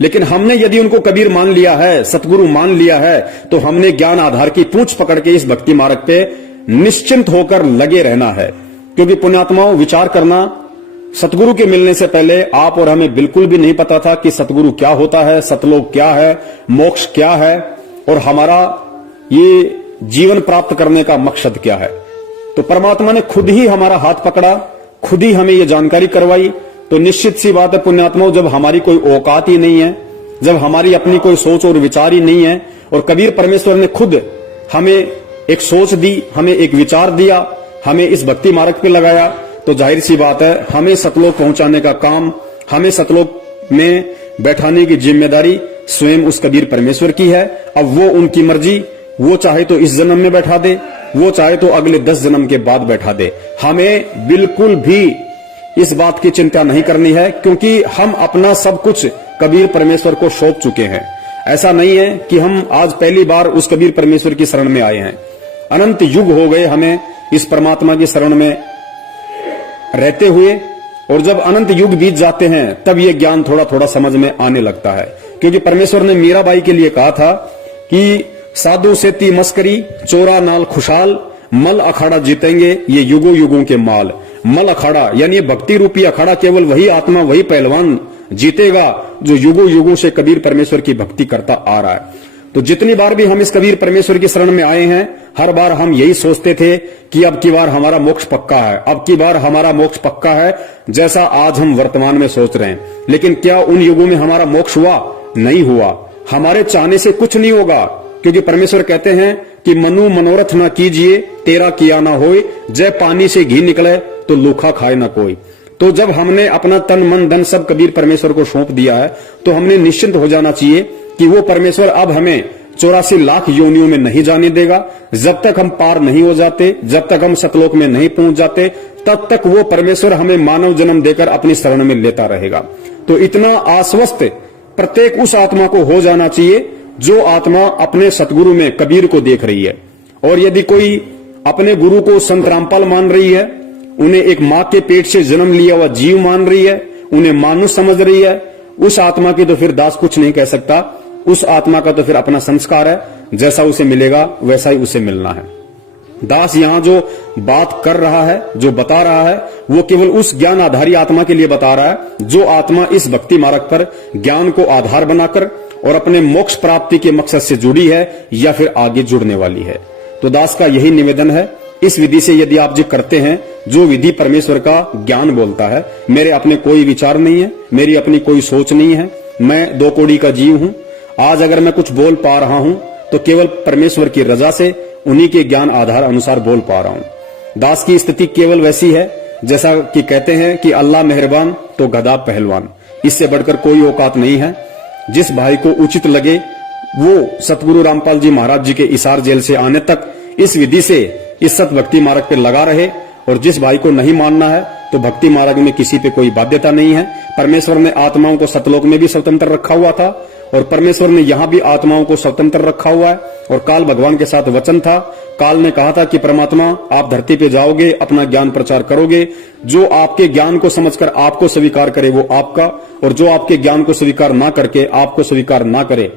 लेकिन हमने यदि उनको कबीर मान लिया है, सतगुरु मान लिया है, तो हमने ज्ञान आधार की पूंछ पकड़ के इस भक्ति मार्ग पे निश्चिंत होकर लगे रहना है। क्योंकि पुण्यात्माओं, विचार करना, सतगुरु के मिलने से पहले आप और हमें बिल्कुल भी नहीं पता था कि सतगुरु क्या होता है, सतलोक क्या है, मोक्ष क्या है, और हमारा ये जीवन प्राप्त करने का मकसद क्या है। तो परमात्मा ने खुद ही हमारा हाथ पकड़ा, खुद ही हमें ये जानकारी करवाई। तो निश्चित सी बात है पुण्यात्माओं, जब हमारी कोई औकात ही नहीं है, जब हमारी अपनी कोई सोच और विचार ही नहीं है, और कबीर परमेश्वर ने खुद हमें एक सोच दी, हमें एक विचार दिया, हमें इस भक्ति मार्ग पे लगाया, तो जाहिर सी बात है हमें सतलोक पहुंचाने का काम, हमें सतलोक में बैठाने की जिम्मेदारी स्वयं उस कबीर परमेश्वर की है। अब वो उनकी मर्जी, वो चाहे तो इस जन्म में बैठा दे, वो चाहे तो अगले 10 जन्म के बाद बैठा दे। हमें बिल्कुल भी इस बात की चिंता नहीं करनी है, क्योंकि हम अपना सब कुछ कबीर परमेश्वर को सौंप चुके हैं। ऐसा नहीं है कि हम आज पहली बार उस कबीर परमेश्वर की शरण में आए हैं। अनंत युग हो गए हमें इस परमात्मा की शरण में रहते हुए, और जब अनंत युग बीत जाते हैं तब ये ज्ञान थोड़ा थोड़ा समझ में आने लगता है। क्योंकि परमेश्वर ने मीराबाई के लिए कहा था कि साधु से ती मस्करी, चोरा नाल खुशहाल, मल अखाड़ा जीतेंगे ये युगों युगों के माल। मल अखाड़ा यानी भक्ति रूपी अखाड़ा केवल वही आत्मा, वही पहलवान जीतेगा जो युगों युगों से कबीर परमेश्वर की भक्ति करता आ रहा है। तो जितनी बार भी हम इस कबीर परमेश्वर की शरण में आए हैं, हर बार हम यही सोचते थे कि अब की बार हमारा मोक्ष पक्का है, अब की बार हमारा मोक्ष पक्का है, जैसा आज हम वर्तमान में सोच रहे हैं। लेकिन क्या उन युगों में हमारा मोक्ष हुआ? नहीं हुआ। हमारे चाहने से कुछ नहीं होगा, क्योंकि परमेश्वर कहते हैं कि मनु मनोरथ ना कीजिए, तेरा किया ना होए, जय पानी से घी निकले तो लूखा खाए ना कोई। तो जब हमने अपना तन मन धन सब कबीर परमेश्वर को सौंप दिया है, तो हमने निश्चिंत हो जाना चाहिए कि वो परमेश्वर अब हमें 84 लाख योनियों में नहीं जाने देगा। जब तक हम पार नहीं हो जाते, जब तक हम सतलोक में नहीं पहुंच जाते, तब तक वो परमेश्वर हमें मानव जन्म देकर अपनी शरण में लेता रहेगा। तो इतना आश्वस्त प्रत्येक उस आत्मा को हो जाना चाहिए जो आत्मा अपने सतगुरु में कबीर को देख रही है। और यदि कोई अपने गुरु को संत रामपाल मान रही है, उन्हें एक मां के पेट से जन्म लिया हुआ जीव मान रही है, उन्हें मानुष समझ रही है, उस आत्मा की तो फिर दास कुछ नहीं कह सकता। उस आत्मा का तो फिर अपना संस्कार है, जैसा उसे मिलेगा वैसा ही उसे मिलना है। दास यहां जो बात कर रहा है, जो बता रहा है, वो केवल उस ज्ञान आधारी आत्मा के लिए बता रहा है जो आत्मा इस भक्ति मार्ग पर ज्ञान को आधार बनाकर और अपने मोक्ष प्राप्ति के मकसद से जुड़ी है या फिर आगे जुड़ने वाली है। तो दास का यही निवेदन है, इस विधि से यदि आप जो करते हैं, जो विधि परमेश्वर का ज्ञान बोलता है, मेरे अपने कोई विचार नहीं है, मेरी अपनी कोई सोच नहीं है, मैं 2 कौड़ी का जीव हूं। आज अगर मैं कुछ बोल पा रहा हूं तो केवल परमेश्वर की रजा से, उन्हीं के ज्ञान आधार अनुसार बोल पा रहा हूं। दास की स्थिति केवल वैसी है जैसा कि कहते हैं कि अल्लाह मेहरबान तो गधा पहलवान, इससे बढ़कर कोई औकात नहीं है। जिस भाई को उचित लगे वो सतगुरु रामपाल जी महाराज जी के इसार जेल से आने तक इस विधि से इस सत भक्ति मार्ग पे लगा रहे, और जिस भाई को नहीं मानना है तो भक्ति मार्ग में किसी पे कोई बाध्यता नहीं है। परमेश्वर ने आत्माओं को सतलोक में भी स्वतंत्र रखा हुआ था, और परमेश्वर ने यहाँ भी आत्माओं को स्वतंत्र रखा हुआ है। और काल भगवान के साथ वचन था, काल ने कहा था कि परमात्मा आप धरती पे जाओगे, अपना ज्ञान प्रचार करोगे, जो आपके ज्ञान को समझकर आपको स्वीकार करे वो आपका, और जो आपके ज्ञान को स्वीकार ना करके आपको स्वीकार ना करे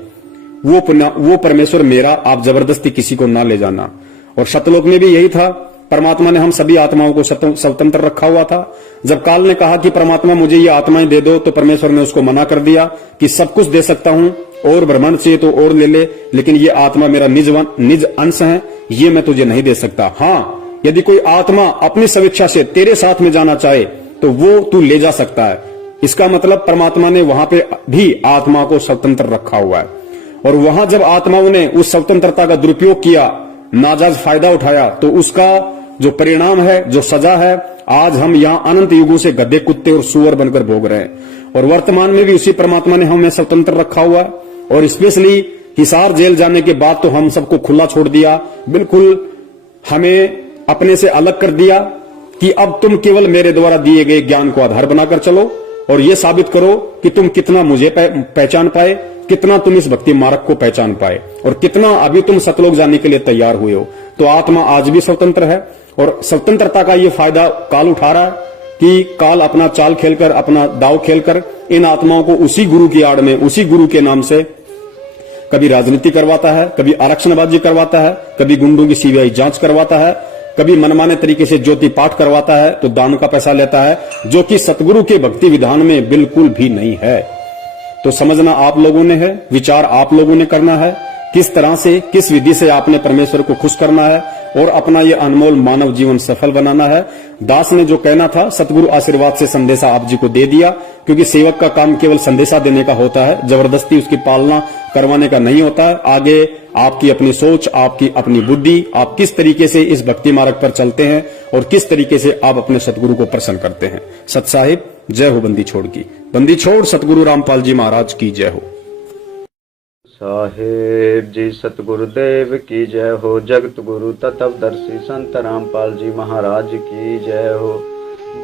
वो परमेश्वर मेरा, आप जबरदस्ती किसी को ना ले जाना। और सतलोक में भी यही था, परमात्मा ने हम सभी आत्माओं को स्वतंत्र रखा हुआ था। जब काल ने कहा कि परमात्मा मुझे ये आत्माएं दे दो, तो परमेश्वर ने उसको मना कर दिया कि सब कुछ दे सकता हूं, और ब्रह्मांड चाहिए तो और ले ले, लेकिन ये आत्मा मेरा निज अंश है, ये मैं तुझे नहीं दे सकता। हाँ, यदि कोई आत्मा अपनी स्वेच्छा से तेरे साथ में जाना चाहे तो वो तू ले जा सकता है। इसका मतलब परमात्मा ने वहां पे भी आत्मा को स्वतंत्र रखा हुआ है। और वहां जब आत्माओं ने उस स्वतंत्रता का दुरुपयोग किया, नाजायज फायदा उठाया, तो उसका जो परिणाम है, जो सजा है, आज हम यहाँ अनंत युगों से गधे, कुत्ते और सुअर बनकर भोग रहे हैं। और वर्तमान में भी उसी परमात्मा ने हमें स्वतंत्र रखा हुआ है। और स्पेशली हिसार जेल जाने के बाद तो हम सबको खुला छोड़ दिया, बिल्कुल हमें अपने से अलग कर दिया कि अब तुम केवल मेरे द्वारा दिए गए ज्ञान को आधार बनाकर चलो, और ये साबित करो कि तुम कितना मुझे पहचान पाए, कितना तुम इस भक्ति मार्ग को पहचान पाए, और कितना अभी तुम सतलोक जाने के लिए तैयार हुए हो। तो आत्मा आज भी स्वतंत्र है, और स्वतंत्रता का ये फायदा काल उठा रहा है कि काल अपना चाल खेलकर, अपना दाव खेलकर इन आत्माओं को उसी गुरु की आड़ में, उसी गुरु के नाम से कभी राजनीति करवाता है, कभी आरक्षणबाजी करवाता है, कभी गुंडों की सीबीआई जांच करवाता है, कभी मनमाने तरीके से ज्योति पाठ करवाता है, तो दान का पैसा लेता है, जो कि सतगुरु के भक्ति विधान में बिल्कुल भी नहीं है। तो समझना आप लोगों ने है, विचार आप लोगों ने करना है किस तरह से, किस विधि से आपने परमेश्वर को खुश करना है और अपना ये अनमोल मानव जीवन सफल बनाना है। दास ने जो कहना था सतगुरु आशीर्वाद से संदेशा आप जी को दे दिया, क्योंकि सेवक का काम केवल संदेशा देने का होता है, जबरदस्ती उसकी पालना करवाने का नहीं होता है। आगे आपकी अपनी सोच, आपकी अपनी बुद्धि, आप किस तरीके से इस भक्ति मार्ग पर चलते हैं और किस तरीके से आप अपने सतगुरु को प्रसन्न करते हैं। सत साहिब, जय हो बंदी छोड़ की। बंदी छोड़ सतगुरु रामपाल जी महाराज की जय हो। साहेब जी सतगुरुदेव की जय हो। जगत गुरु तत्वदर्शी संत रामपाल जी महाराज की जय हो।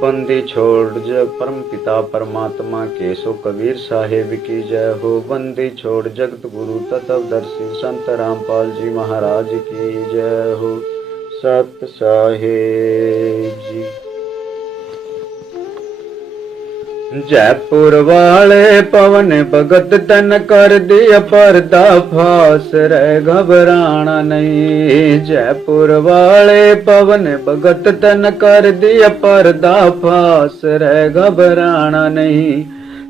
बंदी छोड़ जग परम पिता परमात्मा केशव कबीर साहेब की जय हो। बंदी छोड़ जगत गुरु तत्वदर्शी संत रामपाल जी महाराज की जय हो। सत साहेब जी। जयपुर वाले पवन भगत तन कर दिया पर्दा फास, रे घबराना नहीं। जयपुर वाले पवन भगत तन कर दिया पर्दा फास, रे घबराना नहीं।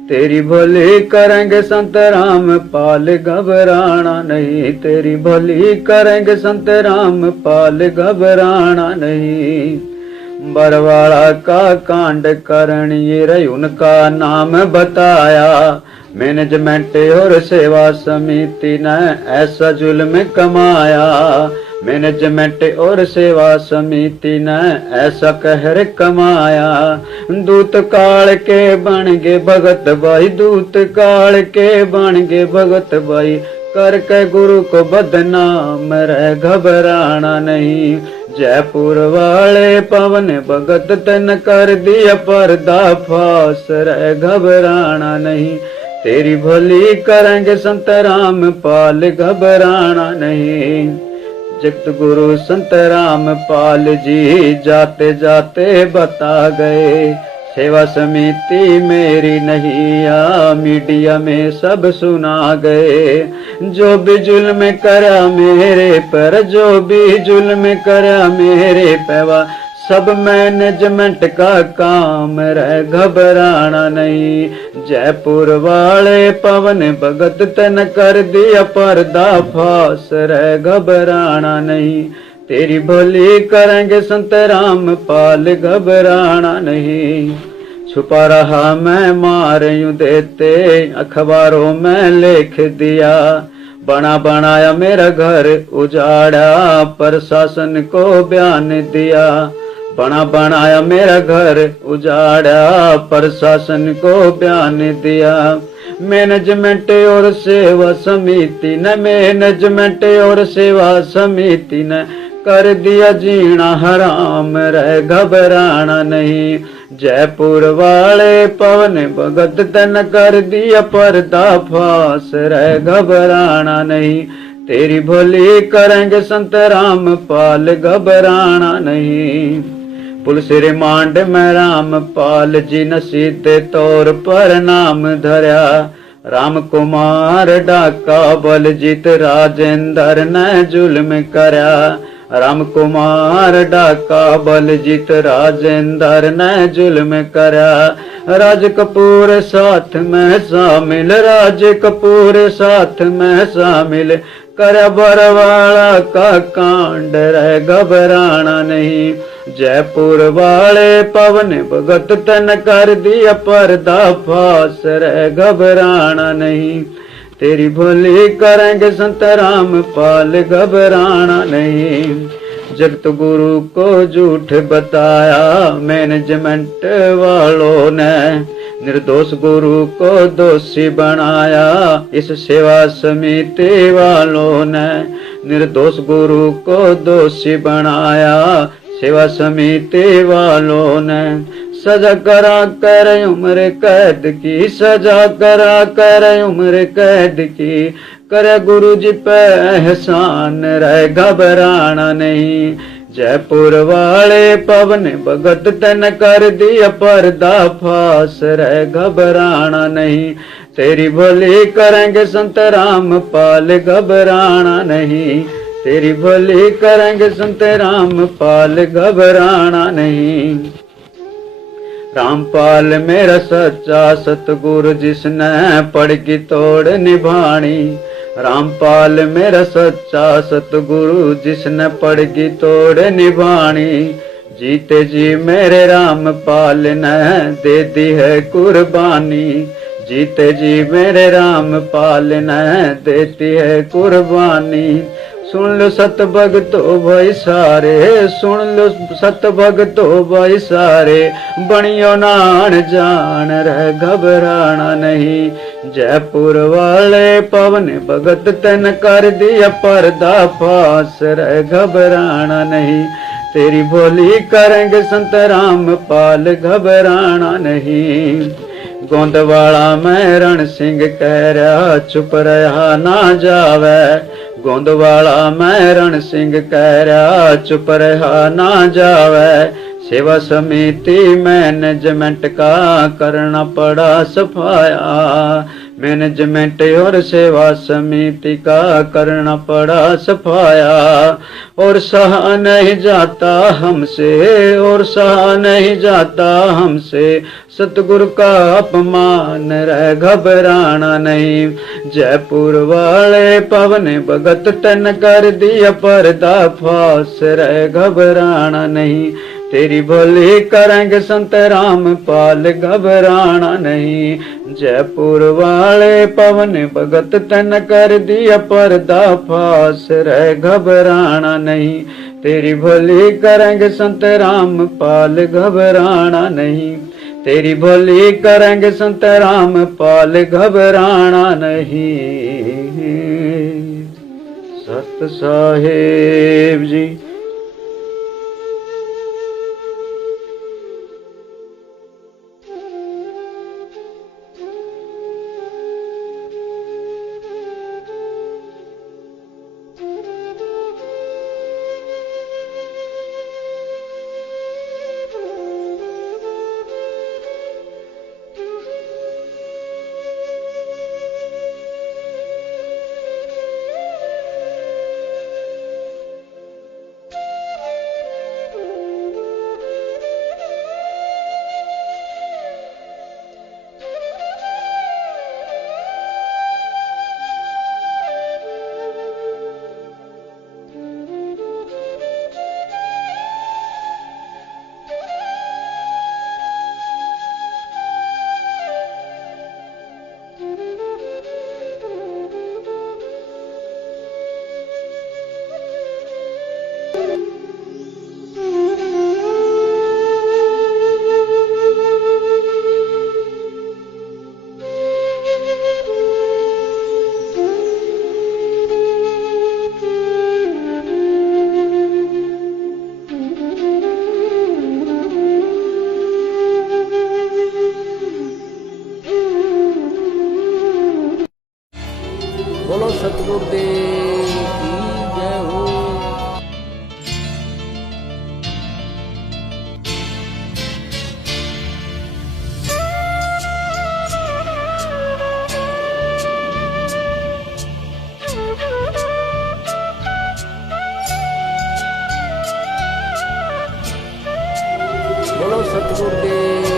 तेरी भली करेंगे संत राम पाल, घबराना नहीं। तेरी भली करेंगे संत राम पाल, घबराना नहीं। बरवाड़ा का कांड करणी रही उनका नाम बताया। मैनेजमेंट और सेवा समिति ने ऐसा जुल्म कमाया। मैनेजमेंट और सेवा समिति ने ऐसा कहर कमाया। दूत काल के बन गए भगत भाई, दूत काल के बन गए भगत भाई। करके गुरु को बदनाम, रे घबराना नहीं। जयपुर वाले पवन भगत तन कर दिया पर्दा फास, रे घबराना नहीं। तेरी भली करेंगे संत राम पाल, घबराना नहीं। जगत गुरु संत राम पाल जी जाते जाते बता गए, सेवा समिति मेरी नहीं आ, मीडिया में सब सुना गए। जो भी जुल्म करा मेरे पर, जो भी जुल्म करा मेरे पैवा, सब मैनेजमेंट का काम, रे घबराना नहीं। जयपुर वाले पवन भगत तन कर दिया पर्दा फास, रे घबराना नहीं। तेरी भली करेंगे संत राम पाल, घबराना नहीं। छुपा रहा मैं मार यूं देते, अखबारों में लिख दिया। बना बनाया मेरा घर उजाड़ा, प्रशासन को बयान दिया। बना बनाया मेरा घर उजाड़ा, प्रशासन को बयान दिया। मैनेजमेंट और सेवा समिति ने, मैनेजमेंट और सेवा समिति ने कर दिया जीना हराम, रे घबराना नहीं। जयपुर वाले पवन भगत तन कर दिया पर्दा फास, रे घबराना नहीं। तेरी भली करेंगे संत राम पाल, घबराना नहीं। पुलिस रिमांड में रामपाल जी ने सीधे तौर पर नाम धरा। राम कुमार डाका बलजीत राजेंद्र ने जुल्म करा। राम कुमार डाका बलजीत राजेंद्र ने जुल्म करा। राज कपूर साथ में शामिल, राज कपूर साथ में शामिल। कर बरवाड़ा का कांड, रे घबराना नहीं। जयपुर वाले पवन भगत तन कर दिया पर्दा फास, रे घबराना नहीं। तेरी भली करेंगे संत राम पाल, घबराना नहीं। जगत गुरु को झूठ बताया मैनेजमेंट वालों ने। निर्दोष गुरु को दोषी बनाया इस सेवा समिति वालों ने। निर्दोष गुरु को दोषी बनाया सेवा समिति वालों ने। सजा करा कर उम्र कैद की, सजा करा कर उम्र कैद की। करे गुरु जी पे एहसान, रहे घबराना नहीं। जयपुर वाले पवन भगत तन कर दिया पर्दा फास, रहे घबराना नहीं। तेरी भली करेंगे संत राम पाल, घबराना नहीं। तेरी भली करेंगे संत राम पाल, घबराना नहीं। रामपाल मेरा सच्चा सतगुरु जिसने पड़ की तोड़ निभानी। रामपाल मेरा सच्चा सतगुरु, जिसने पड़गी तोड़ निभानी। जीते जी मेरे रामपाल ने दे दी है कुर्बानी। जीते जी मेरे रामपाल ने देती है कुर्बानी। सुन लो सत भगतो भाई सारे, सुन लो सत भगतो भाई सारे, बनियो नान जान रह घबराना नहीं। जयपुर वाले पवन भगत तन कर दिया पर्दा फास, रह घबराना नहीं। तेरी भोली करेंगे संत रामपाल, घबराना नहीं। गोंदवाला में रण सिंह कह रहा चुप रहा ना जावे। गोंदवाला में रण सिंह कह रहा चुप रहा ना जावे। सेवा समिति मैनेजमेंट का करना पड़ा सफाया। मैनेजमेंट और सेवा समिति का करना पड़ा सफाया। और सहा नहीं जाता हमसे, और सहा नहीं जाता हमसे, सतगुरु का अपमान रह घबराना नहीं। जयपुर वाले पवन भगत तन कर दिया पर्दा फास, रह घबराना नहीं। तेरी भोली करेंगे संत रामपाल, घबराना नहीं। जयपुर वाले पवन भगत तन कर दिया पर्दा फास, रह घबराना नहीं। तेरी भोली करेंगे संत रामपाल, घबराना नहीं। तेरी भोली करेंगे संत रामपाल, घबराना नहीं। सत साहेब जी। बोलो सतगुरुदेव की जय हो। बोलो सतगुरुदेव